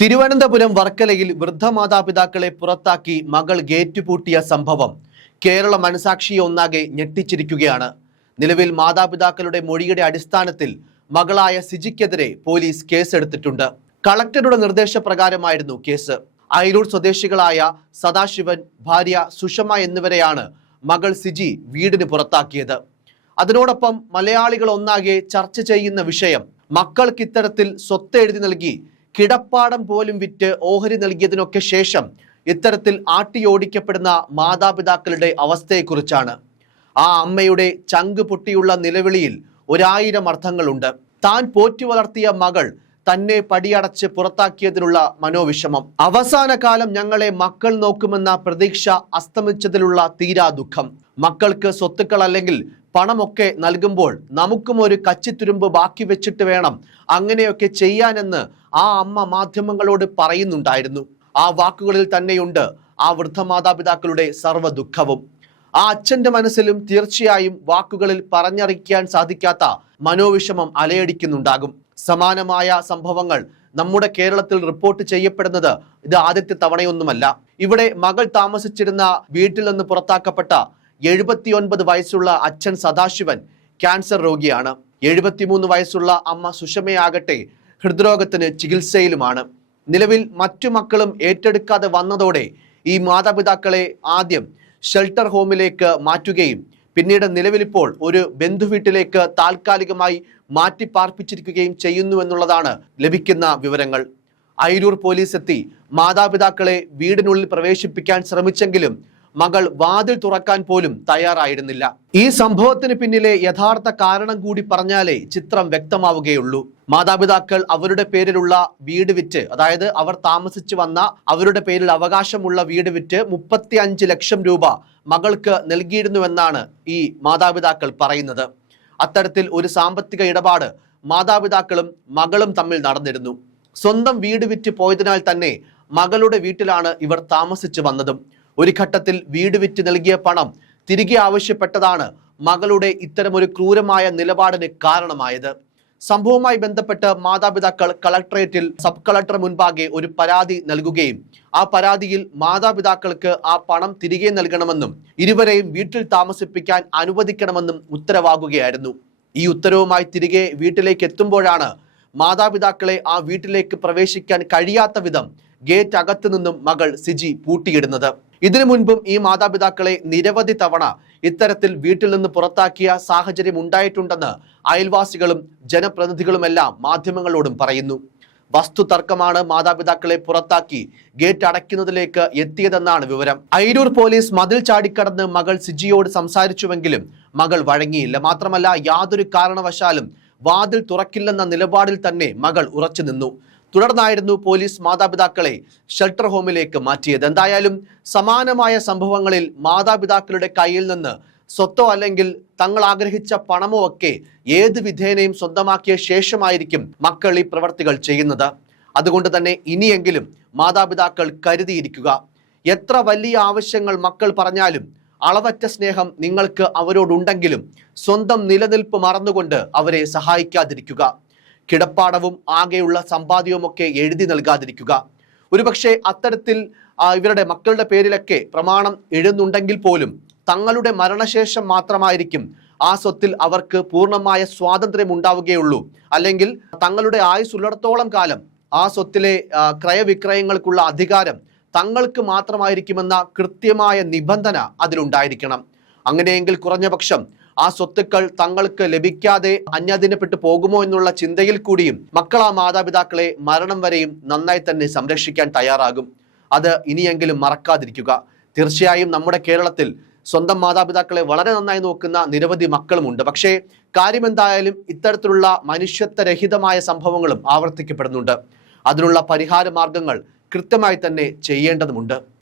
തിരുവനന്തപുരം വർക്കലയിൽ വൃദ്ധ മാതാപിതാക്കളെ പുറത്താക്കി മകൾ ഗേറ്റ് പൂട്ടിയ സംഭവം. കേരള മനസാക്ഷിയെ ഒന്നാകെ ഞെട്ടിച്ചിരിക്കുകയാണ്. നിലവിൽ മാതാപിതാക്കളുടെ മൊഴിയുടെ അടിസ്ഥാനത്തിൽ മകളായ സിജിക്കെതിരെ പോലീസ് കേസെടുത്തിട്ടുണ്ട്. കളക്ടറുടെ നിർദ്ദേശപ്രകാരമായിരുന്നു കേസ്. അയിരൂർ സ്വദേശികളായ സദാശിവൻ ഭാര്യ സുഷമ എന്നിവരെയാണ് മകൾ സിജി വീടിന് പുറത്താക്കിയത്. അതിനോടൊപ്പം മലയാളികൾ ഒന്നാകെ ചർച്ച ചെയ്യുന്ന വിഷയം മക്കൾക്ക് ഇത്തരത്തിൽ സ്വത്ത് എഴുതി നൽകി കിടപ്പാടം പോലും വിറ്റ് ഓഹരി നൽകിയതിനൊക്കെ ശേഷം ഇത്തരത്തിൽ ആട്ടിയോടിക്കപ്പെടുന്ന മാതാപിതാക്കളുടെ അവസ്ഥയെക്കുറിച്ചാണ്. ആ അമ്മയുടെ ചങ്ക് പൊട്ടിയുള്ള നിലവിളിയിൽ ഒരായിരം അർത്ഥങ്ങളുണ്ട്. താൻ പോറ്റി വളർത്തിയ മകൾ തന്നെ പടിയടച്ച് പുറത്താക്കിയതിലുള്ള മനോവിഷമം. അവസാന കാലം ഞങ്ങളെ മക്കൾ നോക്കുമെന്ന പ്രതീക്ഷ അസ്തമിച്ചതിലുള്ള തീരാ ദുഃഖം. മക്കൾക്ക് സ്വത്തുക്കൾ അല്ലെങ്കിൽ പണമൊക്കെ നൽകുമ്പോൾ നമുക്കും ഒരു കച്ചിത്തുരുമ്പ് ബാക്കി വെച്ചിട്ട് വേണം അങ്ങനെയൊക്കെ ചെയ്യാനെന്ന് ആ അമ്മ മാധ്യമങ്ങളോട് പറയുന്നുണ്ടായിരുന്നു. ആ വാക്കുകളിൽ തന്നെയുണ്ട് ആ വൃദ്ധമാതാപിതാക്കളുടെ സർവ ദുഃഖവും ആ അച്ഛന്റെ മനസ്സിലും തീർച്ചയായും വാക്കുകളിൽ പറഞ്ഞറിയിക്കാൻ സാധിക്കാത്ത മനോവിഷമം അലയടിക്കുന്നുണ്ടാകും. സമാനമായ സംഭവങ്ങൾ നമ്മുടെ കേരളത്തിൽ റിപ്പോർട്ട് ചെയ്യപ്പെടുന്നത് ഇത് ആദ്യത്തെ തവണയൊന്നുമല്ല. ഇവിടെ മകൾ താമസിച്ചിരുന്ന വീട്ടിൽ നിന്ന് പുറത്താക്കപ്പെട്ട എഴുപത്തിയൊൻപത് വയസ്സുള്ള അച്ഛൻ സദാശിവൻ ക്യാൻസർ രോഗിയാണ്. എഴുപത്തിമൂന്ന് വയസ്സുള്ള അമ്മ സുഷമയാകട്ടെ ഹൃദ്രോഗത്തിന് ചികിത്സയിലുമാണ്. നിലവിൽ മറ്റു മക്കളും ഏറ്റെടുക്കാതെ വന്നതോടെ ഈ മാതാപിതാക്കളെ ആദ്യം ഷെൽട്ടർ ഹോമിലേക്ക് മാറ്റുകയും പിന്നീട് നിലവിലിപ്പോൾ ഒരു ബന്ധുവീട്ടിലേക്ക് താൽക്കാലികമായി മാറ്റി പാർപ്പിച്ചിരിക്കുകയും ചെയ്യുന്നു എന്നുള്ളതാണ് ലഭിക്കുന്ന വിവരങ്ങൾ. അയിരൂർ പോലീസ് എത്തി മാതാപിതാക്കളെ വീടിനുള്ളിൽ പ്രവേശിപ്പിക്കാൻ ശ്രമിച്ചെങ്കിലും മകൾ വാതിൽ തുറക്കാൻ പോലും തയ്യാറായിരുന്നില്ല. ഈ സംഭവത്തിന് പിന്നിലെ യഥാർത്ഥ കാരണം കൂടി പറഞ്ഞാലേ ചിത്രം വ്യക്തമാവുകയുള്ളൂ. മാതാപിതാക്കൾ അവരുടെ പേരിലുള്ള വീട് വിറ്റ് അതായത് അവർ താമസിച്ചു വന്ന അവരുടെ പേരിൽ അവകാശമുള്ള വീട് വിറ്റ് മുപ്പത്തി അഞ്ച് ലക്ഷം രൂപ മകൾക്ക് നൽകിയിരുന്നുവെന്നാണ് ഈ മാതാപിതാക്കൾ പറയുന്നത്. അത്തരത്തിൽ ഒരു സാമ്പത്തിക ഇടപാട് മാതാപിതാക്കളും മകളും തമ്മിൽ നടന്നിരുന്നു. സ്വന്തം വീട് വിറ്റ് പോയതിനാൽ തന്നെ മകളുടെ വീട്ടിലാണ് ഇവർ താമസിച്ചു വന്നതും. ഒരു ഘട്ടത്തിൽ വീട് വിറ്റ് നൽകിയ പണം തിരികെ ആവശ്യപ്പെട്ടതാണ് മകളുടെ ഇത്തരമൊരു ക്രൂരമായ നിലപാടിന് കാരണമായത്. സംഭവവുമായി ബന്ധപ്പെട്ട് മാതാപിതാക്കൾ കളക്ടറേറ്റിൽ സബ് കളക്ടർ മുൻപാകെ ഒരു പരാതി നൽകുകയും ആ പരാതിയിൽ മാതാപിതാക്കൾക്ക് ആ പണം തിരികെ നൽകണമെന്നും ഇരുവരെയും വീട്ടിൽ താമസിപ്പിക്കാൻ അനുവദിക്കണമെന്നും ഉത്തരവാകുകയായിരുന്നു. ഈ ഉത്തരവുമായി തിരികെ വീട്ടിലേക്ക് എത്തുമ്പോഴാണ് മാതാപിതാക്കളെ ആ വീട്ടിലേക്ക് പ്രവേശിക്കാൻ കഴിയാത്ത വിധം ഗേറ്റ് അകത്തു നിന്നും മകൾ സിജി പൂട്ടിയിടുന്നത്. ഇതിനു മുൻപും ഈ മാതാപിതാക്കളെ നിരവധി തവണ ഇത്തരത്തിൽ വീട്ടിൽ നിന്ന് പുറത്താക്കിയ സാഹചര്യം ഉണ്ടായിട്ടുണ്ടെന്ന് അയൽവാസികളും ജനപ്രതിനിധികളുമെല്ലാം മാധ്യമങ്ങളോടും പറയുന്നു. വസ്തു തർക്കമാണ് മാതാപിതാക്കളെ പുറത്താക്കി ഗേറ്റ് അടയ്ക്കുന്നതിലേക്ക് എത്തിയതെന്നാണ് വിവരം. അയിരൂർ പോലീസ് മതിൽ ചാടിക്കടന്ന് മകൾ സിജിയോട് സംസാരിച്ചുവെങ്കിലും മകൾ വഴങ്ങിയില്ല. മാത്രമല്ല യാതൊരു കാരണവശാലും വാതിൽ തുറക്കില്ലെന്ന നിലപാടിൽ തന്നെ മകൾ ഉറച്ചു നിന്നു തുടർന്നായിരുന്നു പോലീസ് മാതാപിതാക്കളെ ഷെൽട്ടർ ഹോമിലേക്ക് മാറ്റിയത്. എന്തായാലും സമാനമായ സംഭവങ്ങളിൽ മാതാപിതാക്കളുടെ കയ്യിൽ നിന്ന് സ്വത്തോ അല്ലെങ്കിൽ തങ്ങൾ ആഗ്രഹിച്ച പണമോ ഒക്കെ ഏത് വിധേനയും സ്വന്തമാക്കിയ ശേഷമായിരിക്കും മക്കൾ ഈ പ്രവർത്തികൾ ചെയ്യുന്നത്. അതുകൊണ്ട് തന്നെ ഇനിയെങ്കിലും മാതാപിതാക്കൾ കരുതിയിരിക്കുക. എത്ര വലിയ ആവശ്യങ്ങൾ മക്കൾ പറഞ്ഞാലും അളവറ്റ സ്നേഹം നിങ്ങൾക്ക് അവരോടുണ്ടെങ്കിലും സ്വന്തം നിലനിൽപ്പ് മറന്നുകൊണ്ട് അവരെ സഹായിക്കാതിരിക്കുക. കിടപ്പാടവും ആകെയുള്ള സമ്പാദ്യവുമൊക്കെ എഴുതി നൽകാതിരിക്കുക. ഒരുപക്ഷെ അത്തരത്തിൽ ഇവരുടെ മക്കളുടെ പേരിലൊക്കെ പ്രമാണം എഴുതുന്നുണ്ടെങ്കിൽ പോലും തങ്ങളുടെ മരണശേഷം മാത്രമായിരിക്കും ആ സ്വത്തിൽ അവർക്ക് പൂർണമായ സ്വാതന്ത്ര്യം ഉണ്ടാവുകയുള്ളൂ. അല്ലെങ്കിൽ തങ്ങളുടെ ആയുസ്സുള്ളിടത്തോളം കാലം ആ സ്വത്തിലെ ക്രയവിക്രയങ്ങൾക്കുള്ള അധികാരം തങ്ങൾക്ക് മാത്രമായിരിക്കുമെന്ന കൃത്യമായ നിബന്ധന അതിലുണ്ടായിരിക്കണം. അങ്ങനെയെങ്കിൽ കുറഞ്ഞ പക്ഷം ആ സ്വത്തുക്കൾ തങ്ങൾക്ക് ലഭിക്കാതെ അന്യാധീനപ്പെട്ടു പോകുമോ എന്നുള്ള ചിന്തയിൽ കൂടിയും മക്കൾ ആ മാതാപിതാക്കളെ മരണം വരെയും നന്നായി തന്നെ സംരക്ഷിക്കാൻ തയ്യാറാകും. അത് ഇനിയെങ്കിലും മറക്കാതിരിക്കുക. തീർച്ചയായും നമ്മുടെ കേരളത്തിൽ സ്വന്തം മാതാപിതാക്കളെ വളരെ നന്നായി നോക്കുന്ന നിരവധി മക്കളുമുണ്ട്. പക്ഷേ കാര്യമെന്തായാലും ഇത്തരത്തിലുള്ള മനുഷ്യത്വരഹിതമായ സംഭവങ്ങളും ആവർത്തിക്കപ്പെടുന്നുണ്ട്. അതിനുള്ള പരിഹാര മാർഗങ്ങൾ കൃത്യമായി തന്നെ ചെയ്യേണ്ടതുമുണ്ട്.